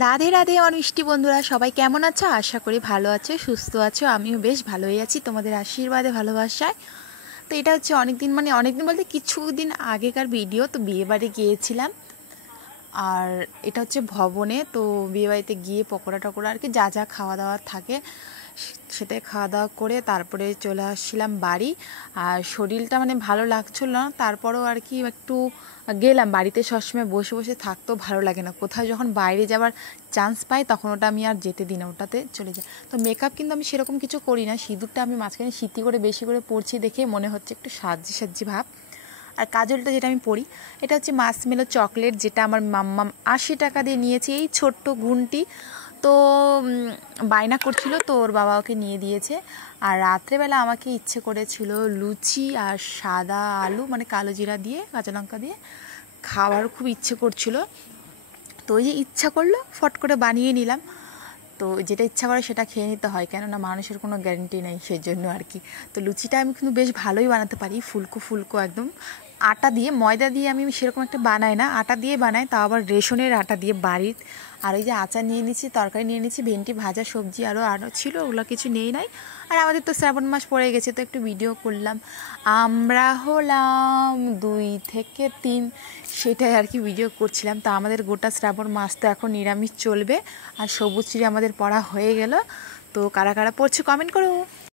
রাধে রাধে আমার মিষ্টি বন্ধুরা, সবাই কেমন আছো? আশা করি ভালো আছো, সুস্থ আছো। আমিও বেশ ভালোই আছি তোমাদের আশীর্বাদে, ভালোবাসায়। তো এটা হচ্ছে অনেকদিন বলতে কিছুদিন আগেকার ভিডিও। তো বিয়েবাড়ি গিয়েছিলাম, আর এটা হচ্ছে ভবনে। তো বিয়েবাড়িতে গিয়ে পকোড়া টকোড়া আর কি যা যা খাওয়া দাওয়া থাকে সেটাই খাওয়া দাওয়া করে তারপরে চলে আসছিলাম বাড়ি। আর শরীরটা ভালো লাগছিল না, তারপরেও আর কি একটু গেলাম। বাড়িতে সবসময় বসে বসে থাকতেও ভালো লাগে না, কোথাও যখন বাইরে যাওয়ার চান্স পাই তখন ওটা আমি আর যেতে দিই না, ওটাতে চলে যায়। তো মেকআপ কিন্তু আমি সেরকম কিছু করি না, সিঁদুরটা আমি মাঝখানে সিঁথি করে বেশি করে পরছি দেখে মনে হচ্ছে একটু সাজি সাজি ভাব। আর কাজলটা যেটা আমি পরি, এটা হচ্ছে মাসমেলো চকলেট, যেটা আমার মাম্মাম 80 টাকা দিয়ে নিয়েছে, এই ছোট্ট ঘুনটি। তো বায়না করছিল, তো ওর বাবা ওকে নিয়ে দিয়েছে। আর রাত্রেবেলা আমাকে ইচ্ছে করেছিল লুচি আর সাদা আলু কালো জিরা দিয়ে কাঁচা লঙ্কা দিয়ে খাওয়ার খুব ইচ্ছে করছিল। তো ওই যে ইচ্ছা করলো, ফট করে বানিয়ে নিলাম। তো যেটা ইচ্ছা করে সেটা খেয়ে নিতে হয়, কেননা মানুষের কোনো গ্যারান্টি নেই, সেই জন্য আর কি। তো লুচিটা আমি কিন্তু বেশ ভালোই বানাতে পারি, ফুলকো ফুলকো একদম। আটা দিয়ে, ময়দা দিয়ে আমি সেরকম একটা বানাই না, আটা দিয়ে বানাই, তাও আবার রেশনের আটা দিয়ে বাড়ির। আর ওই যে আচার নিয়ে নিচ্ছি, তরকারি নিয়ে নিচ্ছি, ভেন্ডি ভাজা, সবজি আরও ছিল, ওগুলো কিছু নেই নাই। আর আমাদের তো শ্রাবণ মাস পড়ে গেছে, তো একটু ভিডিও করলাম। আমরা হলাম 2 থেকে 3, সেটাই আর কি ভিডিও করছিলাম। তো আমাদের গোটা শ্রাবণ মাস তো এখন নিরামিষ চলবে। আর সবুজ চিড়ি আমাদের পড়া হয়ে গেল। তো কারা কারা পড়ছে কমেন্ট করো।